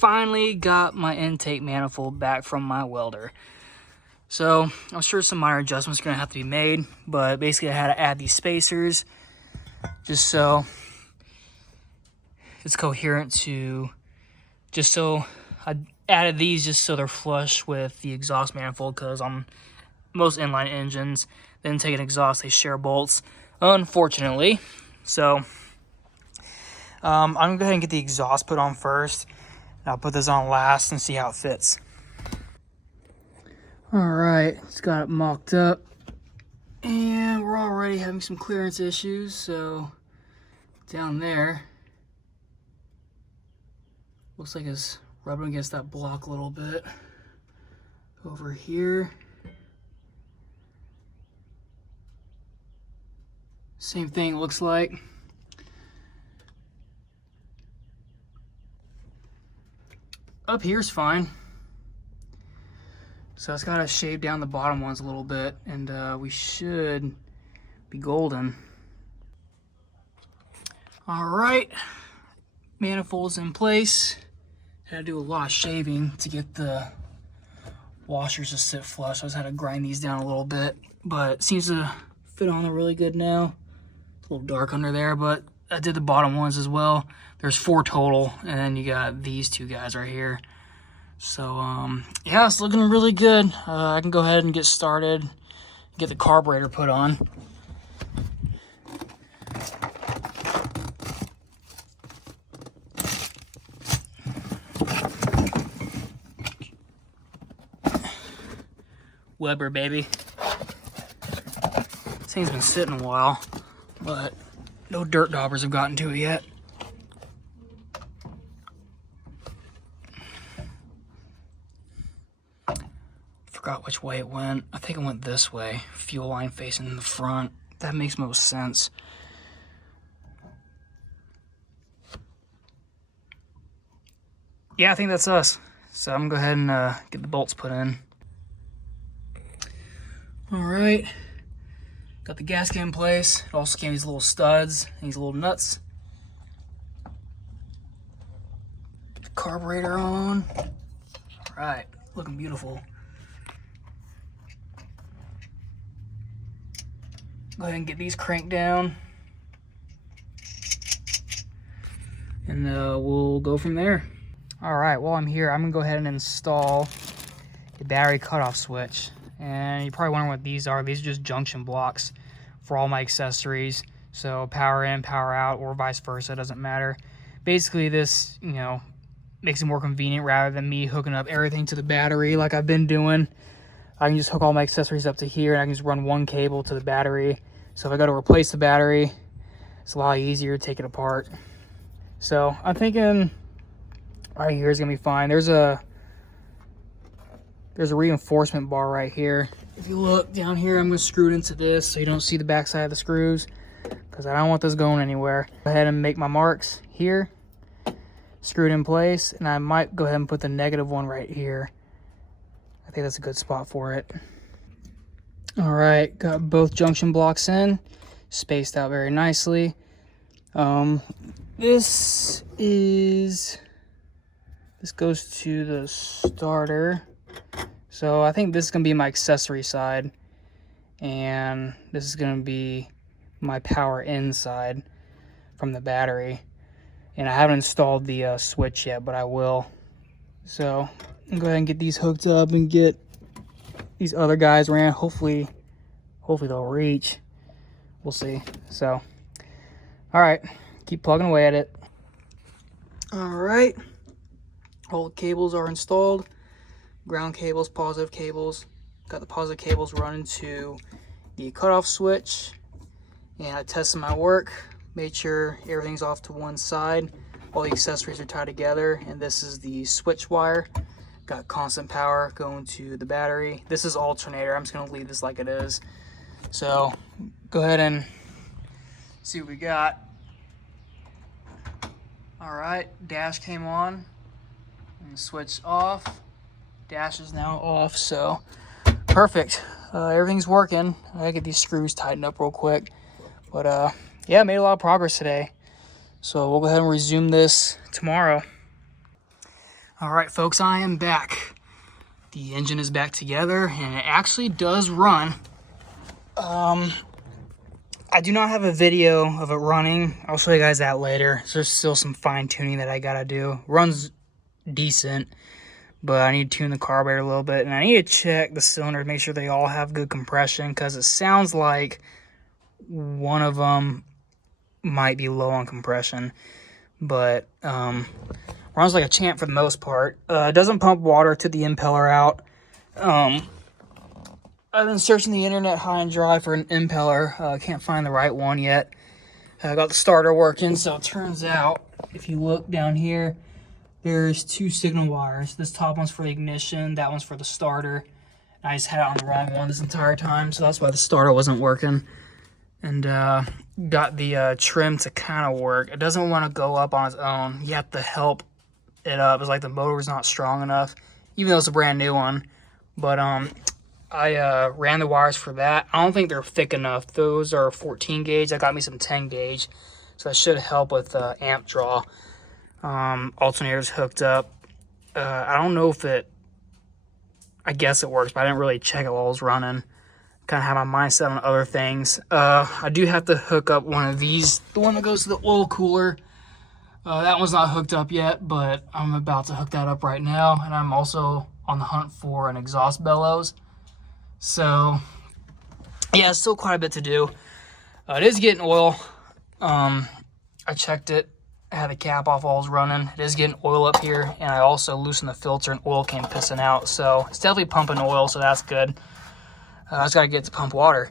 finally got my intake manifold back from my welder. So I'm sure some minor adjustments are going to have to be made, but basically I had to add these spacers just so it's coherent to, just so I added these just so they're flush with the exhaust manifold, because on most inline engines, they didn't take an exhaust, they share bolts, unfortunately. So I'm going to go ahead and get the exhaust put on first. I'll put this on last and see how it fits. Alright, it's got it mocked up. And we're already having some clearance issues, so down there, looks like it's rubbing against that block a little bit. Over here, same thing it looks like. Up here's fine. So it's got to shave down the bottom ones a little bit, and we should be golden. All right, manifold's in place. Had to do a lot of shaving to get the washers to sit flush. I just had to grind these down a little bit, but it seems to fit on there really good now. It's a little dark under there, but I did the bottom ones as well. There's 4 total, and then you got these 2 guys right here. So, yeah, it's looking really good. I can go ahead and get started, get the carburetor put on. Weber, baby. This thing's been sitting a while, but no dirt daubers have gotten to it yet. Forgot which way it went. I think it went this way. Fuel line facing in the front. That makes most sense. Yeah, I think that's us. So I'm gonna go ahead and get the bolts put in. All right, got the gasket in place. It also came these little studs and these little nuts. Put the carburetor on. All right, looking beautiful. Go ahead and get these cranked down, and we'll go from there. All right, while I'm here, I'm gonna go ahead and install a battery cutoff switch. And you're probably wondering what these are. These are just junction blocks for all my accessories. So power in, power out, or vice versa, it doesn't matter. Basically this, you know, makes it more convenient rather than me hooking up everything to the battery like I've been doing. I can just hook all my accessories up to here, and I can just run one cable to the battery. So if I go to replace the battery, it's a lot easier to take it apart. So I'm thinking right here is gonna be fine. There's a reinforcement bar right here. If you look down here, I'm gonna screw it into this so you don't see the back side of the screws, because I don't want this going anywhere. Go ahead and make my marks here, screw it in place, and I might go ahead and put the negative one right here. I think that's a good spot for it. All right, got both junction blocks in, spaced out very nicely. This goes to the starter. So I think this is gonna be my accessory side, and this is gonna be my power in side from the battery. And I haven't installed the switch yet, but I will. So I'm gonna go ahead and get these hooked up and get these other guys ran. Hopefully they'll reach. We'll see. So, all right, keep plugging away at it. All right, all the cables are installed. Ground cables, positive cables. Got the positive cables running to the cutoff switch, and I tested my work, made sure everything's off to one side. All the accessories are tied together, and this is the switch wire. Got constant power going to the battery. This is alternator. I'm just gonna leave this like it is. So go ahead and see what we got. All right, dash came on and switch off. Dash is now off, so perfect. Everything's working. I gotta get these screws tightened up real quick. But yeah, made a lot of progress today. So we'll go ahead and resume this tomorrow. All right, folks, I am back. The engine is back together, and it actually does run. I do not have a video of it running. I'll show you guys that later. So there's still some fine tuning that I gotta do. Runs decent, but I need to tune the carburetor a little bit, and I need to check the cylinder to make sure they all have good compression, because it sounds like one of them might be low on compression, but runs like a champ for the most part. It doesn't pump water to the impeller out. I've been searching the internet high and dry for an impeller. Can't find the right one yet. I got the starter working, so it turns out, if you look down here, there's 2 signal wires. This top one's for the ignition, that one's for the starter. I just had it on the wrong one this entire time, so that's why the starter wasn't working. And got the trim to kind of work. It doesn't want to go up on its own. You have to help it up. It's like the motor's not strong enough, even though it's a brand new one. But I ran the wires for that. I don't think they're thick enough. Those are 14 gauge. I got me some 10 gauge, so that should help with amp draw. Alternator's hooked up. I don't know if it, I guess it works, but I didn't really check it while I was running. Kind of have my mindset on other things. I do have to hook up one of these, the one that goes to the oil cooler. That one's not hooked up yet, but I'm about to hook that up right now. And I'm also on the hunt for an exhaust bellows. So, yeah, still quite a bit to do. It is getting oil. I checked it. I had the cap off while I was running. It is getting oil up here, and I also loosened the filter and oil came pissing out. So it's definitely pumping oil, so that's good. I just got to get it to pump water.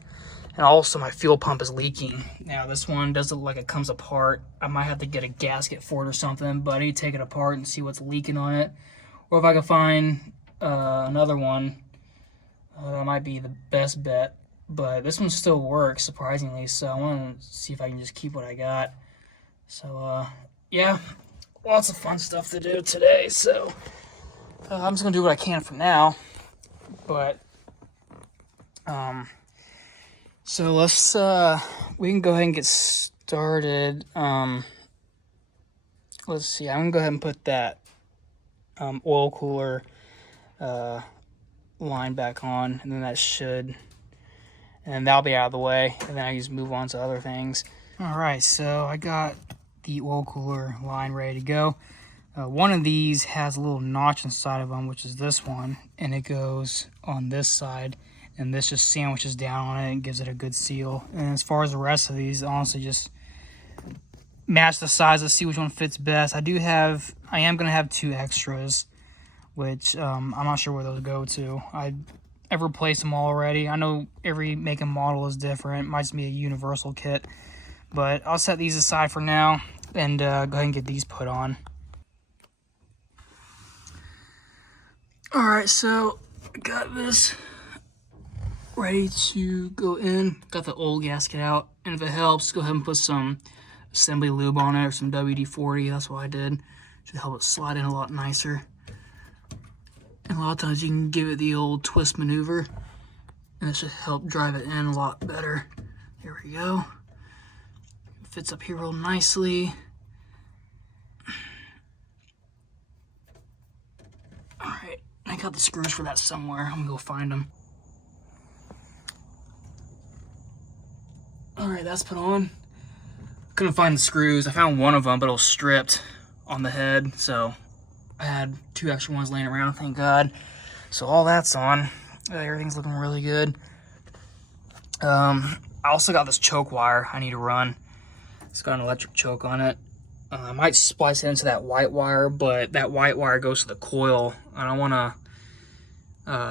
And also my fuel pump is leaking. Now this one does look like it comes apart. I might have to get a gasket for it or something, but I need to take it apart and see what's leaking on it. Or if I can find another one, that might be the best bet. But this one still works, surprisingly, so I want to see if I can just keep what I got. So, yeah, lots of fun stuff to do today. So I'm just going to do what I can for now. But so let's we can go ahead and get started. Let's see, I'm gonna go ahead and put that oil cooler line back on, and then that should, and that'll be out of the way, and then I can just move on to other things. All right, so I got the oil cooler line ready to go. One of these has a little notch inside of them, which is this one, and it goes on this side. And this just sandwiches down on it and gives it a good seal. And as far as the rest of these, honestly, just match the sizes, see which one fits best. I am going to have 2 extras, which I'm not sure where those go to. I've replaced them all already. I know every make and model is different. It might just be a universal kit. But I'll set these aside for now and go ahead and get these put on. Alright, so I got this ready to go in. Got the old gasket out, and if it helps, go ahead and put some assembly lube on it or some WD-40. That's what I did. Should help it slide in a lot nicer. And a lot of times you can give it the old twist maneuver, and it should help drive it in a lot better. There we go. It fits up here real nicely. Alright, I got the screws for that somewhere. I'm gonna go find them. Alright, that's put on. Couldn't find the screws. I found one of them, but it was stripped on the head, so I had 2 extra ones laying around, thank God. So all that's on. Everything's looking really good. I also got this choke wire I need to run. It's got an electric choke on it. I might splice it into that white wire, but that white wire goes to the coil. I don't want to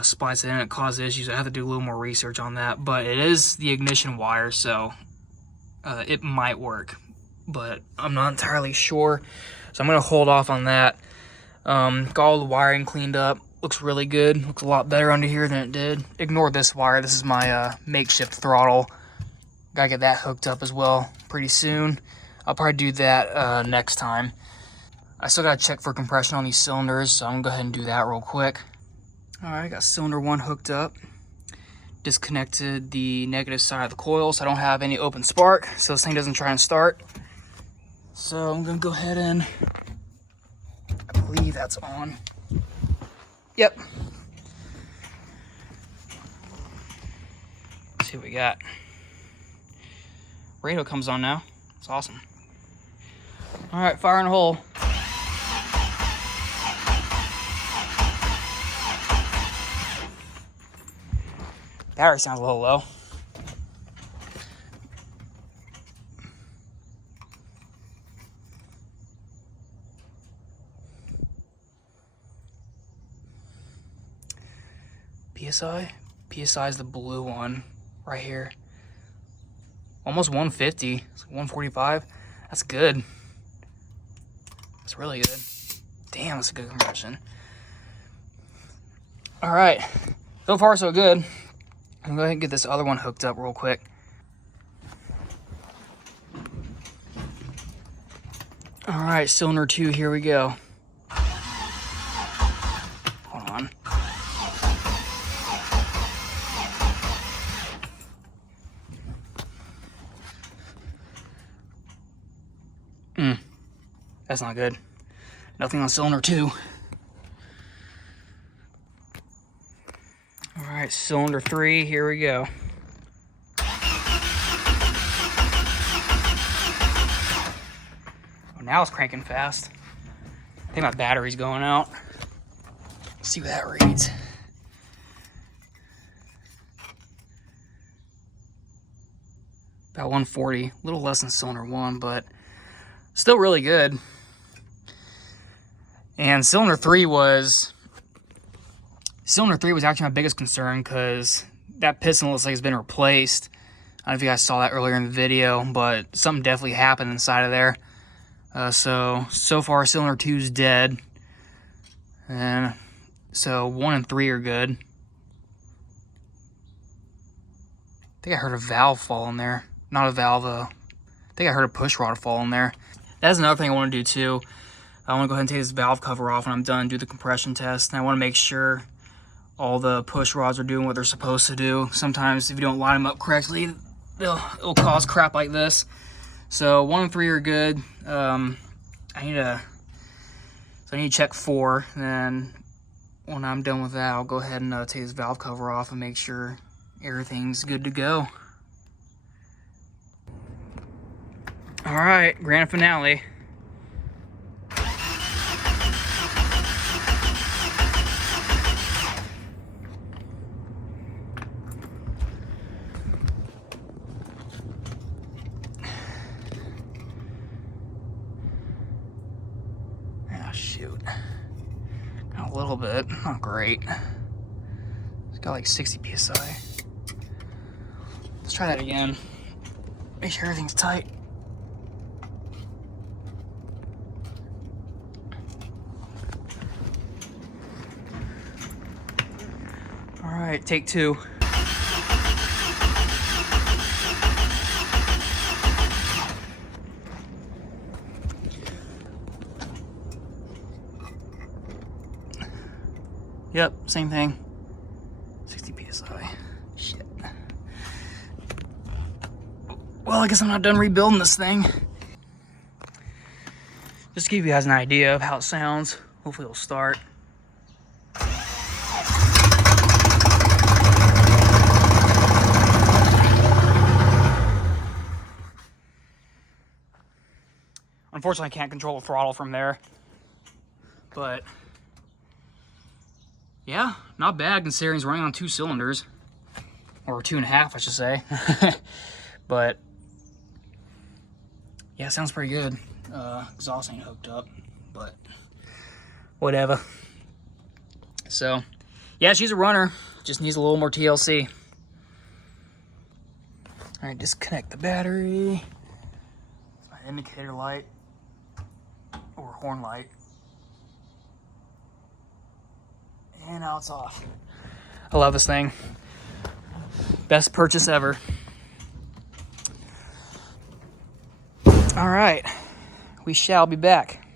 splice it in, it causes issues. I have to do a little more research on that, but it is the ignition wire, so it might work, but I'm not entirely sure, so I'm gonna hold off on that. Got all the wiring cleaned up, looks really good, looks a lot better under here than it did. Ignore this wire, this is my makeshift throttle. Gotta get that hooked up as well pretty soon. I'll probably do that next time. I still gotta check for compression on these cylinders, so I'm gonna go ahead and do that real quick. Alright, got cylinder 1 hooked up. Disconnected the negative side of the coil so I don't have any open spark, so this thing doesn't try and start. So I'm gonna go ahead and, I believe that's on. Yep. Let's see what we got. Radio comes on now. It's awesome. All right, fire in the hole. Battery sounds a little low. PSI? PSI is the blue one right here. Almost 150. It's like 145. That's good. That's really good. Damn, that's a good compression. All right. So far, so good. I'm going to go ahead and get this other one hooked up real quick. All right, cylinder 2, here we go. Hold on. That's not good. Nothing on cylinder 2. All right, cylinder 3, here we go. Oh, now it's cranking fast. I think my battery's going out. Let's see what that reads. About 140, a little less than cylinder 1, but still really good. And cylinder 3 was actually my biggest concern because that piston looks like it's been replaced. I don't know if you guys saw that earlier in the video, but something definitely happened inside of there. So far cylinder 2's dead. And so 1 and 3 are good. I think I heard a valve fall in there. Not a valve, I think I heard a push rod fall in there. That's another thing I want to do too. I want to go ahead and take this valve cover off when I'm done, do the compression test. And I want to make sure all the push rods are doing what they're supposed to do. Sometimes if you don't line them up correctly, it'll cause crap like this. So 1 and 3 are good. I need to check 4. And then when I'm done with that, I'll go ahead and take this valve cover off and make sure everything's good to go. All right, grand finale. Ah, shoot. Got a little bit, not great. It's got like 60 PSI. Let's try that again. Make sure everything's tight. All right, take 2. Yep, same thing. 60 PSI. Shit. Well, I guess I'm not done rebuilding this thing. Just to give you guys an idea of how it sounds. Hopefully it'll start. Unfortunately, I can't control the throttle from there. But yeah, not bad considering it's running on 2 cylinders. Or 2.5, I should say. But yeah, it sounds pretty good. Exhaust ain't hooked up, but whatever. So yeah, she's a runner. Just needs a little more TLC. All right, disconnect the battery. My indicator light or horn light. And now it's off. I love this thing. Best purchase ever. All right, we shall be back.